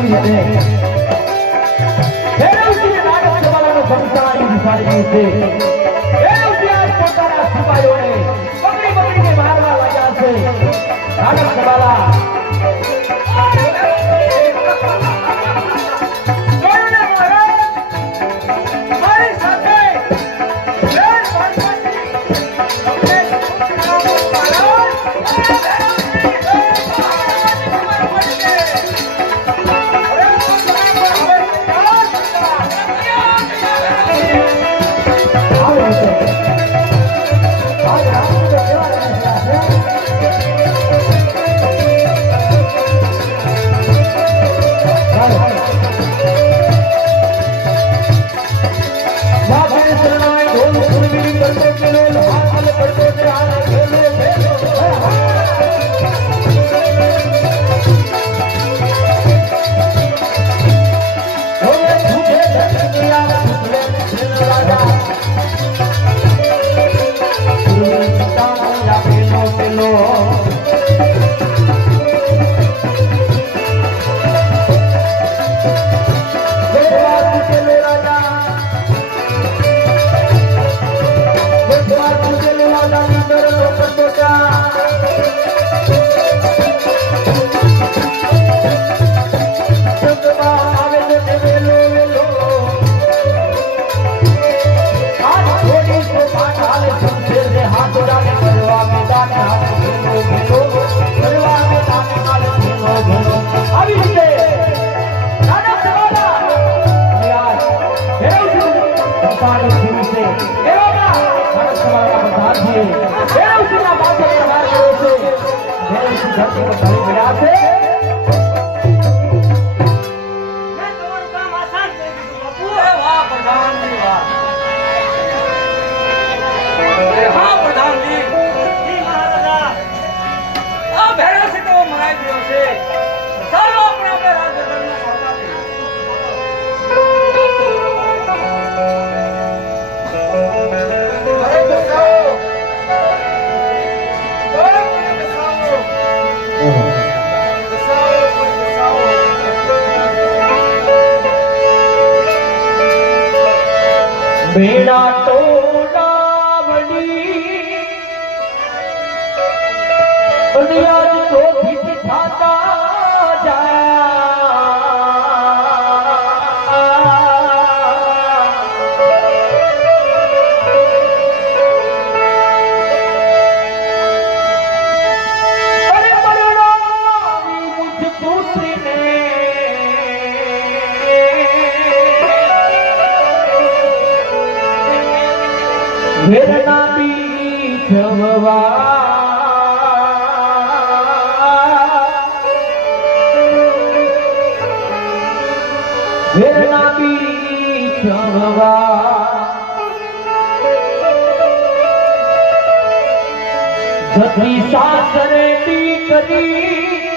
આવી રીતે ભૈરવસિંહ નાગર સભાનો સંસ્થાની દિશાની છે ભૈરવસિંહ આજ પોતાના સિપાહીઓને પકડીને મારવા લાગ્યા છે નાગર સભાલા મેં તમારું કામ આસાન કરી દીધું બાપુ. અરે વાહ પ્રધાનજી વાહ. અરે હા પ્રધાનજી. જી મહારાજા. આ ભૈરવસિંહ તો મરાઈ ગયો છે. ચાલો આપણે આપણે રાજદરબારમાં સભા કરીએ. અરે બસાવો ઓય મને બસાવો બસાવો કોઈ બસાવો બેડા તો ડાવડી દુનિયા તો ભીત થાતા જાય અરે પરણાવી મુજ પુત્રીને વેરના બીજવા વેરના બીજવા જતી સાસરે દીકરી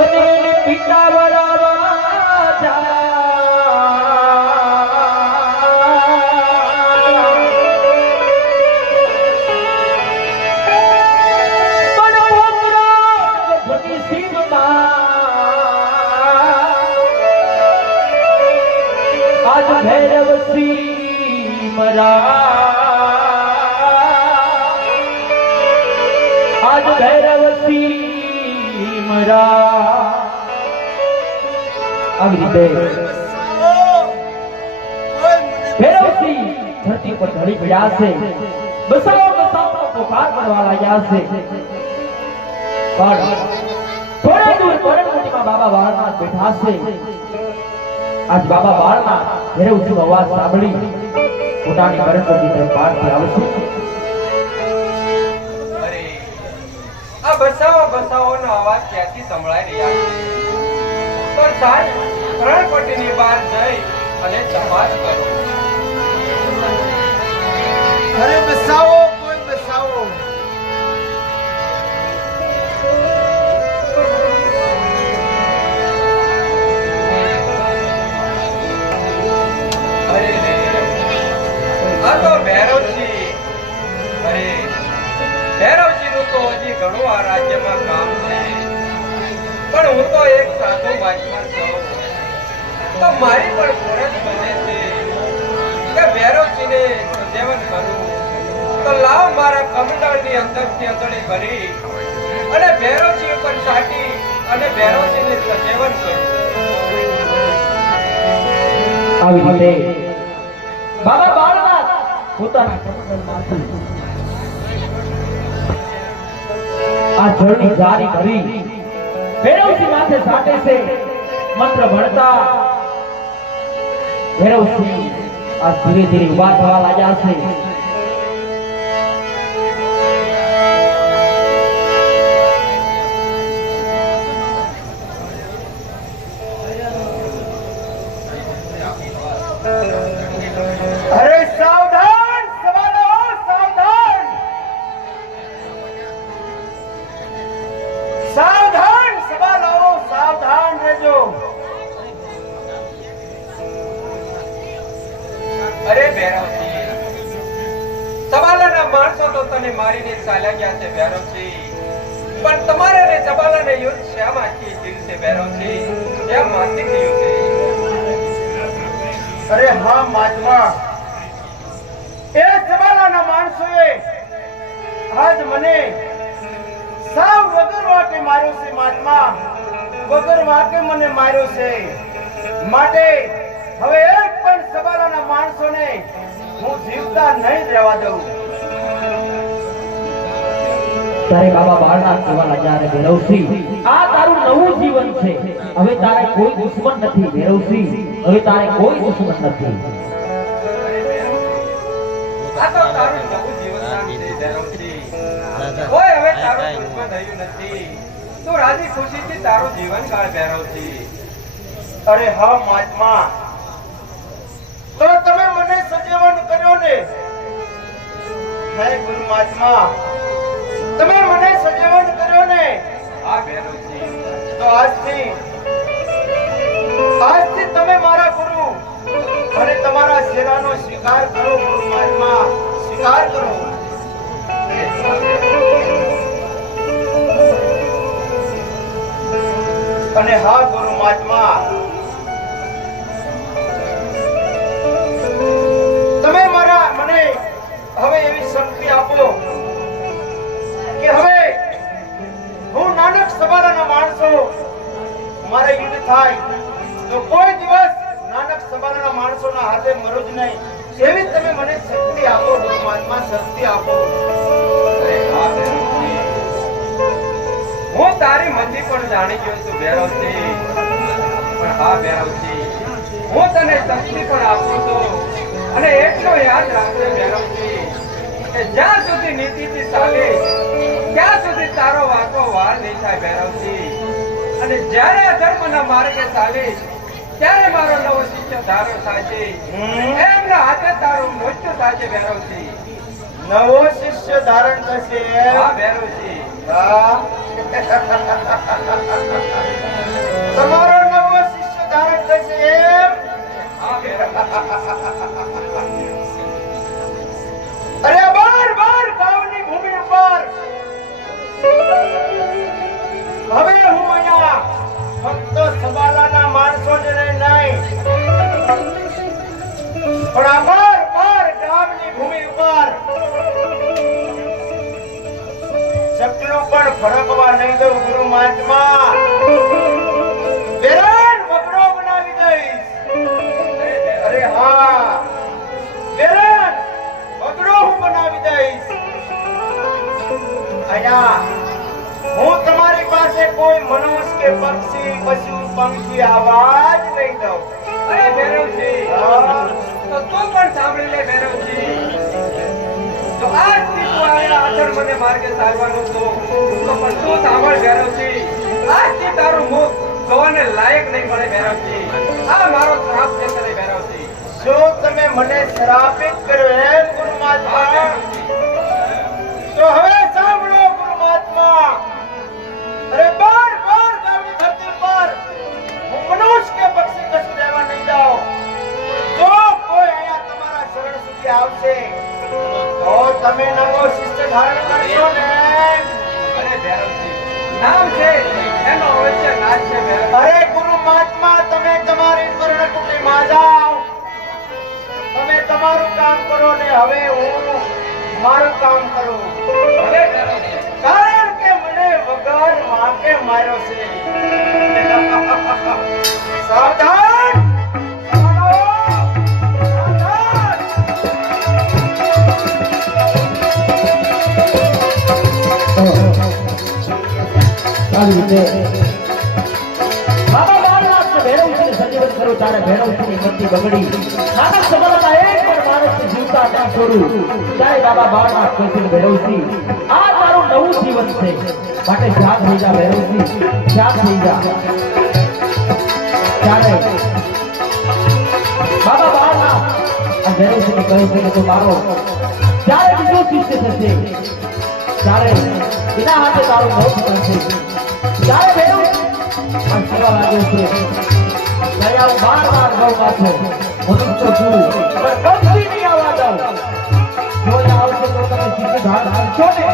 અને એને પિતા વડાવા આજ ભૈરવસિંહ આજ ભૈરવસિંહ આવી રીતે ભૈરવસિંહ ધરતી પર ઢળી પડ્યા છે. બસાવો બસાવો પુકાર કરવા લાગ્યા છે. પણ થોડે દૂર પરણકોટીમાં બાબા વાળનાથ બેઠા છે. આજ બાબા વાળનાથ ભૈરવસિંહનો અવાજ સાંભળી પોતાની પરણકોટી તરફ પારથી આવશે. અરે આ બસાવાનો અવાજ ક્યાંથી સંભળાઈ રહ્યા છે? પણ સાહેબ રણપટીની બહાર જઈ અને તપાસ કરો. અરે બસાવો કોઈ બસાવો અરે રે, આ તો ભૈરવસિંહ. અરે ભૈરવસિંહનું તો હજી ઘણું આ રાજ્યમાં કામ છે. પણ હું તો એક સાધુ મહાત્મા છું, તો મારી પણ ફરજ બને છે કે ભૈરવજીને સંજીવન કરું. તો લાવ મારા કમંડળની અંદરથી અંતળી ભરી અને ભૈરવજી ઉપર છાંટી અને ભૈરવજીને સંજીવન કરું. આવી રીતે બાબા બાળનાથ પોતાના કમંડળમાંથી આ જળની જારી કરી ભૈરવજી માથે સાટે છે. મંત્ર ભણતા ભૈરવજી આ ધીરે ધીરે ઉભા થવા લાગ્યા છે. અરે સાવધાન સવાલો, સાવધાન સાવધાન સવાલો, સાવધાન રહેજો. અરે ભૈરવજી, સબાલાના માણસો તો તને મારીને ચાલ્યા ગયા છે ભૈરવજી, પણ તમારે ને સબાલાને યુદ્ધ શા માટે થયું છે ભૈરવજી? શા માટે થયું છે? અરે હા મહાત્મા, એ સવાલાના માણસોએ આજ મને સાવ વગર વાકે માર્યો છે મહાત્મા, વગર વાકે મને માર્યો છે. માટે હવે એક પણ સવાલાના માણસોને હું જીવતા નહીં રહેવા દઉં. ત્યારે બાબા બાળનાથ કહેવા લાગ્યા, "અરે ભૈરવસિંહ, આ તારું નવું જીવન છે. હવે તારે કોઈ દુશ્મન નથી ભૈરવસિંહ, હવે તારે કોઈ દુશ્મન નથી." આ તો તારું નવું જીવનદાન છે ભૈરવજી. કોઈ હવે તારું દુશ્મન રહ્યું નથી. તું રાજી ખુશીથી તારું જીવન કાળ ભૈરવજી. અરે હા મહાત્મા, તો તમે મને સજીવન કર્યો ને. હે ગુરુ મહાત્મા, તમે મને સજીવન કર્યો ને. હા ભૈરવજી. તો આજથી તમે મારા ગુરુ અને તમારા સેવાનો સ્વીકાર કરો ગુરુ મહાત્મા, સ્વીકાર કરો. અને હા ગુરુ મહાત્મા, તમે મને હવે એવી શક્તિ આપો કે હવે હું નાનક સવારના માણસો મારે યુદ્ધ થાય તો કોઈ દિવસ નાનક સવારના માણસોના હાથે મરું જ નહીં. એવી તમે મને શક્તિ આપો ગુરુ મહાત્મા, શક્તિ આપો. અરે હા ભૈરવજી, હું તારી મતિ પણ જાણી ગયો છું ભૈરવજી. પણ હા ભૈરવજી, હું તને શક્તિ પણ આપું છું. અને એટલો યાદ રાખજો ભૈરવજી કે જ્યાં સુધી નીતિથી ચાલીશ ત્યાં સુધી તારો વાંકો વાર નહીં થાય ભૈરવજી. અને જ્યારે અધર્મના માર્ગે ચાલીશ ત્યારે મારો નવો શિષ્ય ધારણ થાય છે. એમના હાથે તારું મૃત્યુ થાય છે ભૈરવજી. નવો શિષ્ય ધારણ થશે એમ? હા ભૈરવજી. હા. તમારો નવો શિષ્ય ધારણ થશે એમ? હા ભૈરવજી. અરે બાર બાર ગામની ભૂમિ ઉપર હવે હું અહીંયા ફક્ત સબાલાના માણસો જ નહીં પણ આ બાર બાર ગામની ભૂમિ ઉપર ચકલું પણ ફરકવા નહીં દઉં ગુરુ મહાત્મા. બેરાન વગડો બનાવી દઈશ. અરે હા, બેરાન વગડો હું બનાવી દઈશ. અહીંયા હું તમારી પાસે કોઈ મનુષ્ય કે પક્ષી પશુ પંખી આવાજ નહીં દઉં. અરે ભૈરવજી, હા. તો તું પણ સાંભળી લે ભૈરવજી. તો આજથી તું આયા અધર્મને માર્ગે ચાલવાનું તો પણ તું સાંભળ ભૈરવજી. આજથી તારું મુખ જોવાને લાયક નહીં મળે ભૈરવજી. આ મારો શ્રાપ છે તને ભૈરવજી. શું તમે મને શ્રાપિત કર્યો એમ ગુરુ મહાત્મા? તો હવે સાંભળો ગુરુ મહાત્મા. અરે બાર બાર ગામની ધરતી પર હું મનુષ્ય કે પક્ષી કશું રહેવા નહીં જાઉં. જો કોઈ અહીંયા તમારા શરણ સુધી આવશે તો તમે નવો શિષ્ય ધારણ કરશો ને? અરે ભૈરવજી, નામ છે એનો અવશ્ય નાશ છે ભૈરવ. અરે ગુરુ મહાત્મા, તમે તમારી કર્ણકુટીમાં જાઓ. તમે તમારું કામ કરો ને હવે હું મારું કામ કરું. ભલે ભૈરવ. કારણ કે મને વગર વાંકે માર્યો છે. સાવધાન! સાવધાન! આવી રીતે બાબા બાળનાથ ભૈરવસિંહ સંજીવન કરું ત્યારે ભૈરવસિંહની ગતિ બગડી. નાનક સબળના એક પણ માણસને જીવતા ના છોડું. ત્યારે બાબા બાળનાથ કહે છે, ભૈરવસિંહ, આ તારું નવું જીવન છે, માટે જાગ થઈ જા ભૈરવસિંહ, જાગ થઈ જા. ત્યારે બાબા બાળનાથ આ ભૈરવસિંહને કહે છે કે તું મારો જ્યારે બીજો શિષ્ય થશે ત્યારે એના હાથે તારું મોત થશે. ત્યારે ભૈરવ આ સેવા લાગ્યો છે. દયા હું બાર બાર ગૌ માથે મનુષ્ય છું પણ કદી નહીં આવવા દઉં. જો એ આવશે તો તમે શિષ્ય ધાર ધારશો ને.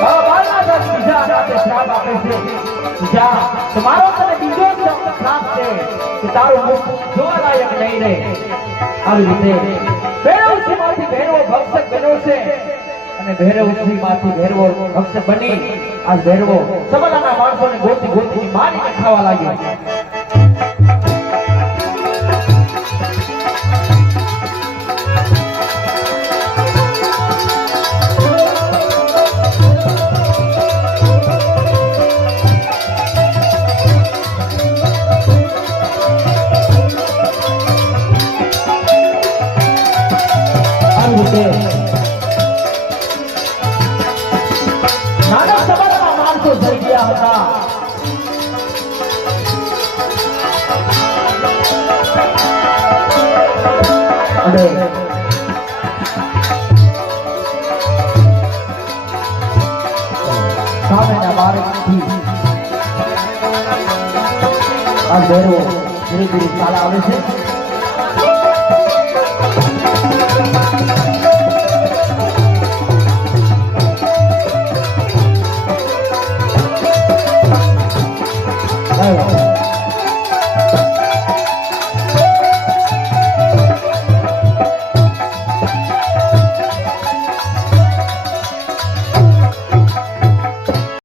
બાબા બાળનાથ બીજા હાથે શ્રાપ આપે છે. જા, તમારો તને બીજો શ્રાપ છે કે તારું મુખ જોવા લાયક નહીં રહે. આવી રીતે ભૈરવસિંહ માંથી ભૈરવો ભક્ષક બન્યો છે અને ભૈરવસિંહ માંથી ભૈરવો ભક્ષક બની આ ભૈરવો સબલાના માણસોને ગોતી ગોતી મારીને ખાવા લાગ્યો. નાના સભાના માણસો જઈ ગયા હતા. અને સામેના બારથી આ ભૈરવો ધીરે ધીરે ચાલા આવે છે.